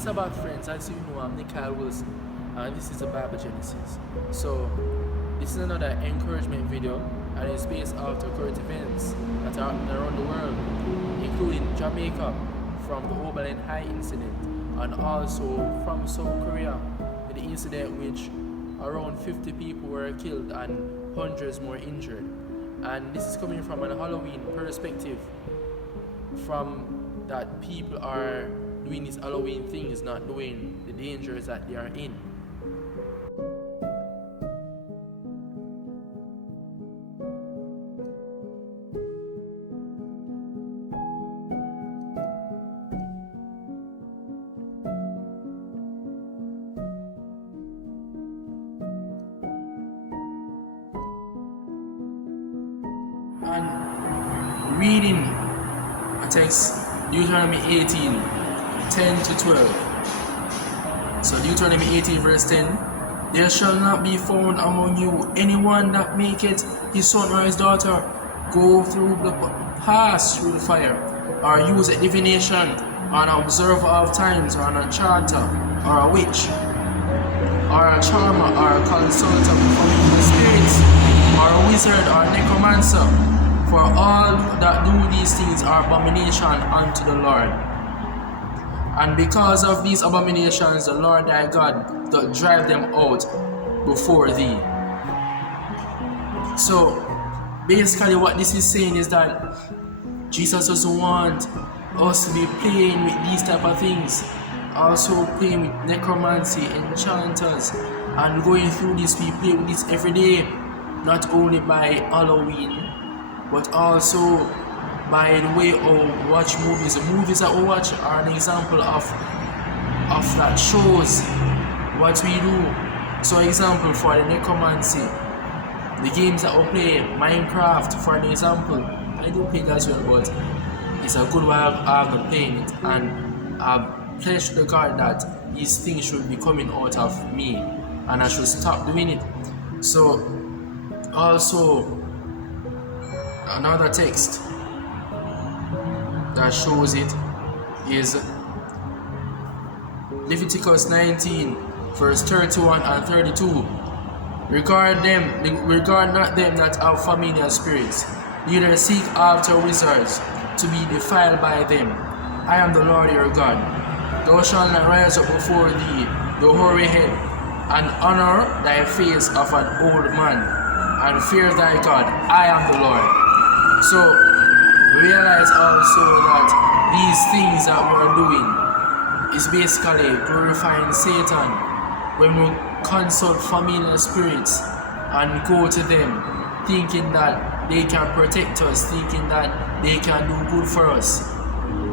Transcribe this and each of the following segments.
Sabbath friends, as you know, I'm Nickyle and this is a Bible Genesis. So this is another encouragement video, and it's based off the current events that are happening around the world, including Jamaica from the Oberlin High incident, and also from South Korea, with the incident which around 50 people were killed and hundreds more injured. And this is coming from an Halloween perspective, from that people are doing these Halloween things, not knowing the dangers that they are in. And reading a text, Deuteronomy 18, 10 to 12. So Deuteronomy 18 verse 10, there shall not be found among you anyone that maketh his son or his daughter pass through the fire, or use a divination, or an observer of times, or an enchanter, or a witch, or a charmer, or a consultant from evil spirits, or a wizard, or a necromancer. For all that do these things are abomination unto the Lord. And because of these abominations, the Lord thy God doth drive them out before thee. So basically what this is saying is that Jesus doesn't want us to be playing with these type of things, also playing with necromancy, enchanters, and going through this. We play with this every day, not only by Halloween, but also by the way we watch movies. The movies that we watch are an example of that shows what we do. So example for the necromancy, the games that we play, Minecraft for an example. I do play that as well, but it's a good while I've been playing it, and I've pledged to God that these things should be coming out of me and I should stop doing it. So also another text that shows it is Leviticus 19 verse 31 and 32. Regard not them that have familiar spirits, neither seek after wizards to be defiled by them. I am the Lord your God. Thou shalt not rise up before thee the hoary head, and honor thy face of an old man, and fear thy God. I am the Lord. So we realize also that these things that we are doing is basically glorifying Satan when we consult familiar spirits and go to them thinking that they can protect us, thinking that they can do good for us.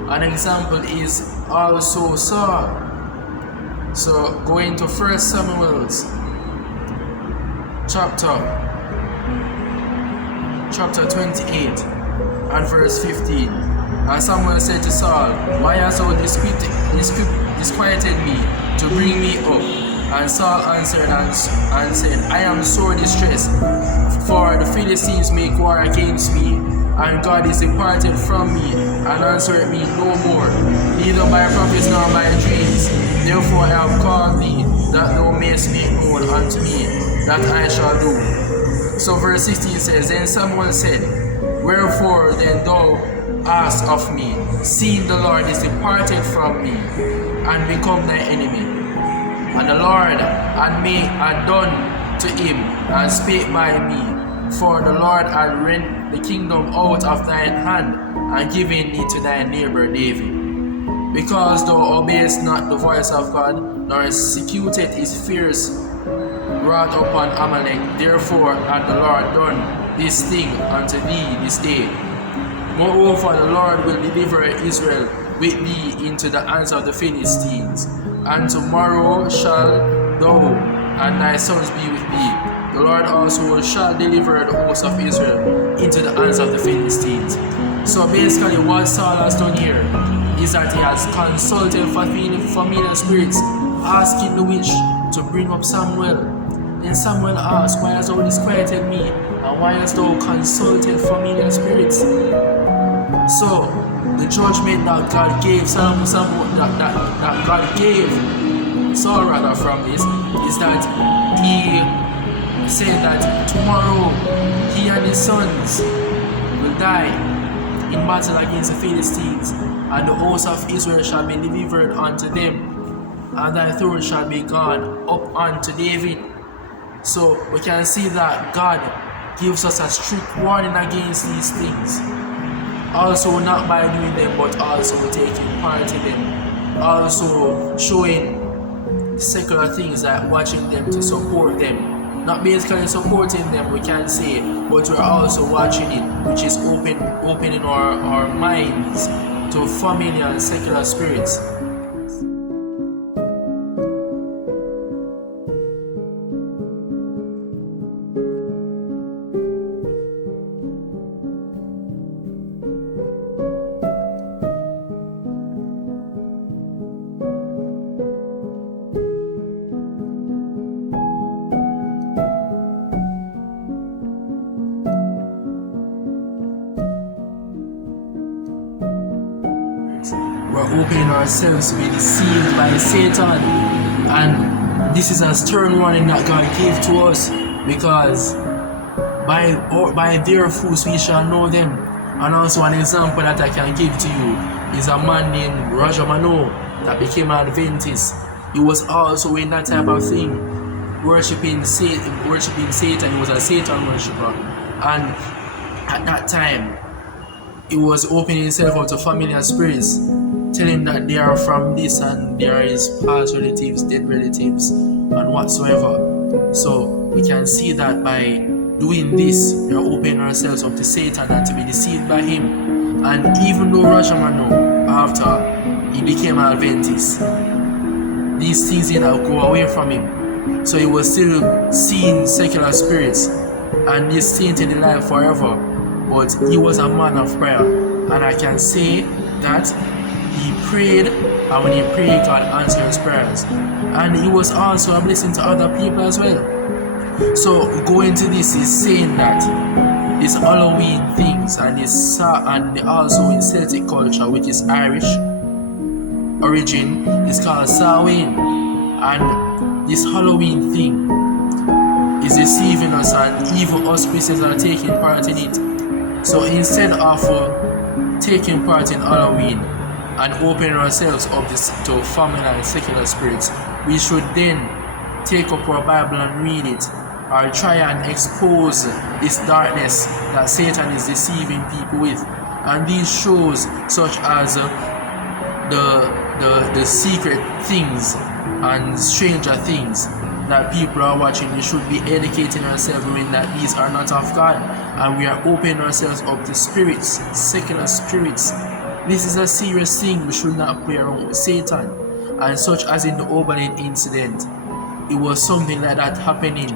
An example is also Saul. So going to 1 Samuel chapter 28 and verse 15. And Samuel said to Saul, why hast thou disquieted me to bring me up? And Saul answered and said, I am sore distressed, for the Philistines make war against me, and God is departed from me, and answered me no more, neither by prophets nor by dreams. Therefore I have called thee, that thou mayest make known unto me that I shall do. So verse 16 says, then Samuel said, wherefore then thou ask of me, seeing the Lord is departed from me, and become thy enemy? And the Lord had done to him, and spake by me, for the Lord had rent the kingdom out of thine hand, and given it to thy neighbor David. Because thou obeyest not the voice of God, nor executed his fears brought upon Amalek, therefore hath the Lord done this thing unto thee this day. Moreover, the Lord will deliver Israel with thee into the hands of the Philistines, and tomorrow shall thou and thy sons be with thee. The Lord also shall deliver the host of Israel into the hands of the Philistines. So basically what Saul has done here is that he has consulted familiar spirits, asking the witch to bring up Samuel. Then Samuel asked, why hast thou disquieted me, and why hast thou consulted familiar spirits? So the judgment that God gave that God gave Saul rather from this is that he said that tomorrow he and his sons will die in battle against the Philistines, and the host of Israel shall be delivered unto them, and thy throne shall be gone up unto David. So we can see that God gives us a strict warning against these things. Also not by doing them, but also taking part in them. Also showing secular things like watching them to support them. Not basically supporting them, we can say, but we're also watching it, which is opening our minds to familiar and secular spirits. We're opening ourselves to be deceived by Satan, and this is a stern warning that God gave to us, because by their fruits we shall know them. And also an example that I can give to you is a man named Roger Mano that became an Adventist. He was also in that type of thing, worshipping Satan. He was a Satan worshipper, and at that time he was opening himself out to familiar spirits, telling that they are from this and they are his past relatives, dead relatives, and whatsoever. So we can see that by doing this, we are opening ourselves up to Satan and to be deceived by him. And even though Roger Mano, after he became an Adventist, these things did not go away from him. So he was still seeing secular spirits, and this tainted the life forever. But he was a man of prayer, and I can say that he prayed, and when he prayed, God answered his prayers. And he was also a blessing to other people as well. So going to this is saying that this Halloween things and this and also in Celtic culture, which is Irish origin, is called Samhain. And this Halloween thing is deceiving us, and evil auspices are taking part in it. So instead of taking part in Halloween and opening ourselves up to familiar and secular spirits, we should then take up our Bible and read it, or try and expose this darkness that Satan is deceiving people with. And these shows such as the secret things and stranger things that people are watching, we should be educating ourselves knowing that these are not of God, and we are opening ourselves up to spirits, secular spirits. This is a serious thing. We should not play around with Satan. And such as in the Oberlin incident, it was something like that happening,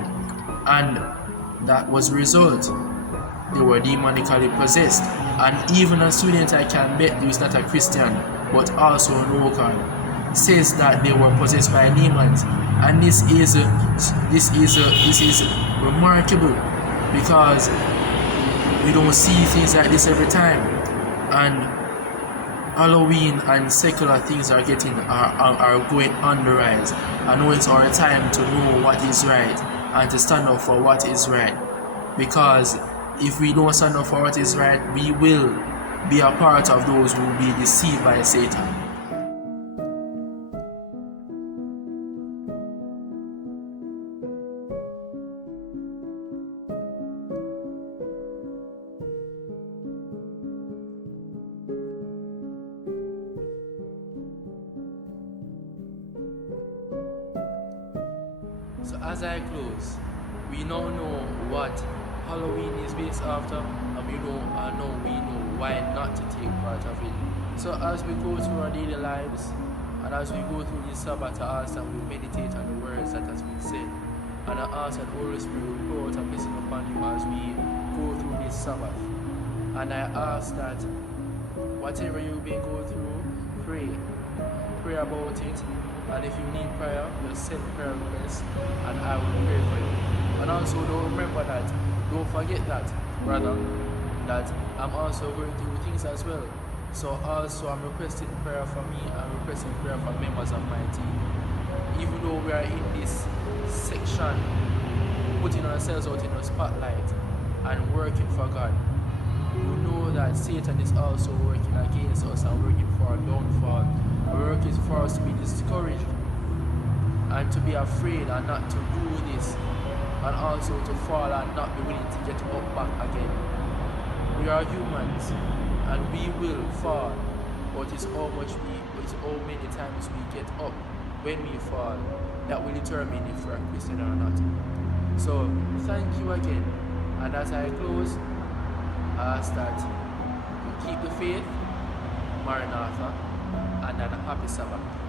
and that was the result. They were demonically possessed. And even a student I can bet who is not a Christian but also a local says that they were possessed by demons. And this is remarkable, because we don't see things like this every time. And Halloween and secular things are going on the rise. I know it's our time to know what is right and to stand up for what is right, because if we don't stand up for what is right, we will be a part of those who will be deceived by Satan. So as I close, we now know what Halloween is based after, and we know why not to take part of it. So as we go through our daily lives, and as we go through this Sabbath, I ask that we meditate on the words that has been said, and I ask that Holy Spirit will pour out a blessing upon you as we go through this Sabbath. And I ask that whatever you may go through, pray about it. And if you need prayer, just send prayer requests and I will pray for you. And also don't forget that, brother, that I'm also going through things as well. So also I'm requesting prayer for me, I'm requesting prayer for members of my team. Even though we are in this section, putting ourselves out in the spotlight and working for God, you know that Satan is also working against us and working for our downfall, working for us to be discouraged and to be afraid and not to do this, and also to fall and not be willing to get up back again. We are humans and we will fall, but it's how many times we get up when we fall that will determine if we're a Christian or not. So thank you again, and as I close, I ask that you keep the faith, Maranatha, and a happy Sabbath.